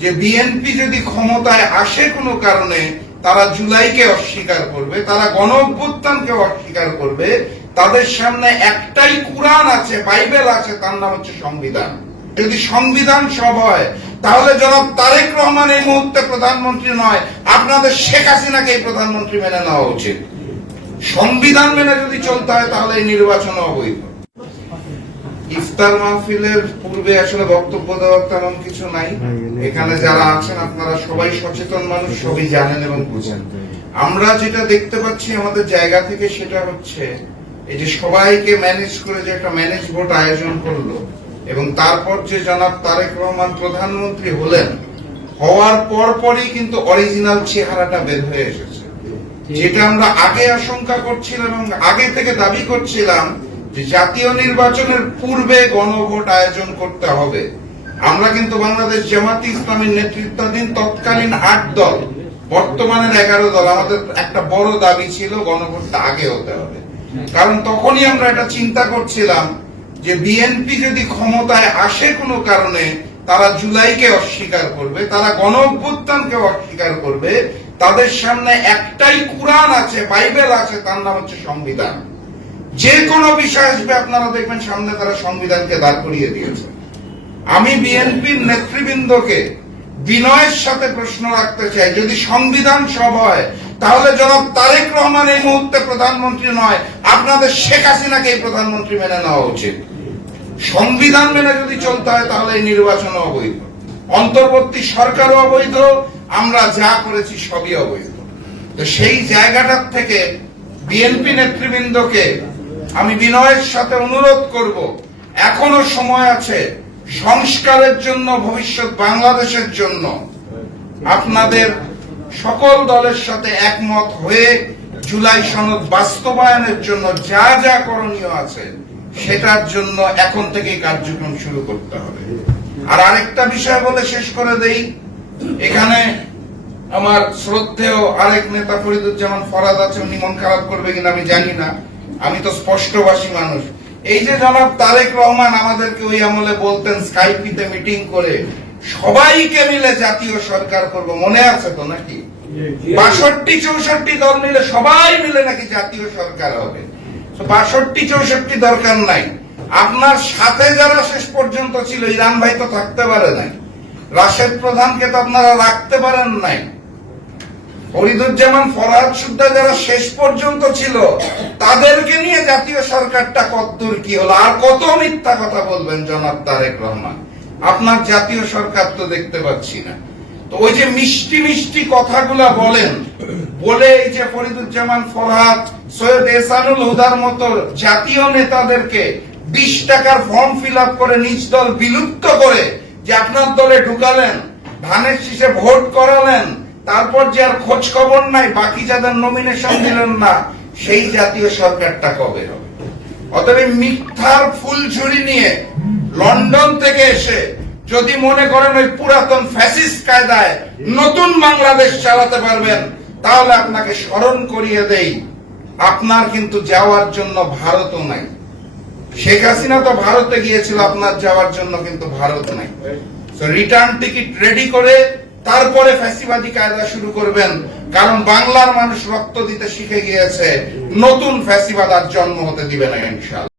যে বিএনপি যদি ক্ষমতায় আসে কোনো কারণে তারা জুলাইকে অস্বীকার করবে, তারা গণ অভ্যুত্থানকে অস্বীকার করবে, তাদের সামনে একটাই কুরআন আছে, বাইবেল আছে, তার নাম হচ্ছে সংবিধান। যদি সংবিধান সব হয় তাহলে জনাব তারেক রহমান এই মুহূর্তে প্রধানমন্ত্রী নয়, আপনাদের শেখ হাসিনাকে এই প্রধানমন্ত্রী মেনে নেওয়া উচিত। সংবিধান মেনে যদি চলতে হয় তাহলে এই নির্বাচন অবৈধ। ইফতার মাহফিলের পূর্বে আসলে বক্তব্য দেওয়ার তেমন কিছু নাই। এখানে যারা আছেন আপনারা সবাই সচেতন মানুষ, সবাই জানেন এবং বুঝেন। আমরা যেটা দেখতে পাচ্ছি আমাদের জায়গা থেকে সেটা হচ্ছে এই যে সবাইকে ম্যানেজ করে যে একটা ম্যানেজ ভোট আয়োজন করলো এবং তারপর যে জনাব তারেক রহমান প্রধানমন্ত্রী হলেন, হওয়ার পরপরই কিন্তু অরিজিনাল চেহারাটা বের হয়ে এসেছে। যেটা আমরা আগে আশঙ্কা করছিলাম এবং আগে থেকে দাবি করছিলাম যে জাতীয় নির্বাচনের পূর্বে গণভোট আয়োজন করতে হবে। আমরা কিন্তু বাংলাদেশ জামায়াতে ইসলামীর নেতৃত্বাধীন তৎকালীন 8 দল, বর্তমানের 11 দল, আমাদের একটা বড় দাবি ছিল গণভোটটা আগে হতে হবে। কারণ তখনই আমরা এটা চিন্তা করছিলাম যে বিএনপি যদি ক্ষমতায় আসে কোনো কারণে তারা জুলাইকে অস্বীকার করবে, তারা গণ অভ্যুত্থানকে অস্বীকার করবে, তাদের সামনে একটাই কুরআন আছে, বাইবেল আছে, তার নাম হচ্ছে সংবিধান। যে কোনো বিষয় আসবে আপনারা দেখবেন সামনে তারা সংবিধানকে দাঁড় করিয়ে দিয়েছে। আমি বিএনপির নেতৃবৃন্দকে বিনয়ের সাথে প্রশ্ন রাখতে চাই, যদি সংবিধান সব হয় তাহলে জনাব তারেক রহমান এই মুহূর্তে প্রধানমন্ত্রী নয়, আপনাদের শেখ হাসিনাকে এই প্রধানমন্ত্রী মেনে নেওয়া উচিত। সংবিধান মেনে যদি চলতে হয় তাহলে এই নির্বাচন অবৈধ, অন্তর্বর্তী সরকারও অবৈধ, আমরা যা করেছি সবই অবৈধ। তো সেই জায়গাটার থেকে বিএনপি নেতৃবৃন্দকে আমি বিনয়ের সাথে অনুরোধ করব, এখনো সময় আছে সংস্কারের জন্য, ভবিষ্যৎ বাংলাদেশের জন্য আপনাদের সকল দলের সাথে একমত হয়ে জুলাই সনদ বাস্তবায়নের জন্য যা যা করণীয় আছে সেটার জন্য এখন থেকেই কার্যক্রম শুরু করতে হবে। আর আরেকটা বিষয় বলে শেষ করে দেই, এখানে আমার শ্রদ্ধেয় আরেক নেতা ফরিদুজ্জামান ফরাদ আছে, উনি মন খারাপ করবে কিনা আমি জানি না, আমি তো স্পষ্টভাষী মানুষ। এই যে জনাব তারেক রহমান আমাদেরকে ওই আমলে বলতেন স্কাইপিতে মিটিং করে সবাইকে মিলে জাতীয় সরকার করব, মনে আছে তো নাকি? 62-64 দল মিলে সবাই মিলে নাকি জাতীয় সরকার হবে। 62-64 দরকার নাই, আপনার সাথে যারা শেষ পর্যন্ত ছিল, ইরান ভাই তো থাকতে পারে নাই, রাশেদ প্রধানকে তো আপনারা রাখতে পারেন নাই, ফরিদুজ্জামান ফরহাদ সুদ্ধা যারা শেষ পর্যন্ত ছিল তাদেরকে নিয়ে জাতীয় সরকারটা কতদূর কি হলো? আর কত মিথ্যা কথা বলবেন জনাব তারেক রহমান? আপনার জাতীয় সরকার তো দেখতে পাচ্ছি না। তো ওই যে মিষ্টি মিষ্টি কথাগুলা বলেন, বলে এই যে ফরিদুজ্জামান ফরহাদ, সৈয়দ এহসানুল হুদার মতো জাতীয় নেতাদেরকে 20 টাকার ফর্ম ফিল আপ করে নিজ দল বিলুপ্ত করে যে আপনার দলে ঢুকালেন, ধানের শীষে ভোট করালেন, তারপর যে আর খোঁজ খবর নাই, বাকি যাদের নমিনেশন দিলেন না, সেই জাতীয় সরকারটা কবে হবে? অতএব মিথ্যার ফুলঝুরি নিয়ে লন্ডন থেকে এসে যদি মনে করেন ওই পুরাতন ফ্যাসিস্ট কায়দায় নতুন বাংলাদেশ চালাতে পারবেন, তাহলে আপনাকে স্মরণ করিয়ে দেই, আপনার কিন্তু যাওয়ার জন্য ভারতও নাই। শেখ হাসিনা তো ভারতে গিয়েছিল, আপনার যাওয়ার জন্য কিন্তু ভারত নাই। রিটার্ন টিকিট রেডি করে তারপরে ফ্যাসিবাদী কায়দা শুরু করবেন, কারণ বাংলার মানুষ রক্ত দিতে শিখে গিয়েছে, নতুন ফ্যাসিবাদ আর জন্ম হতে দিবে না ইনশাআল্লাহ।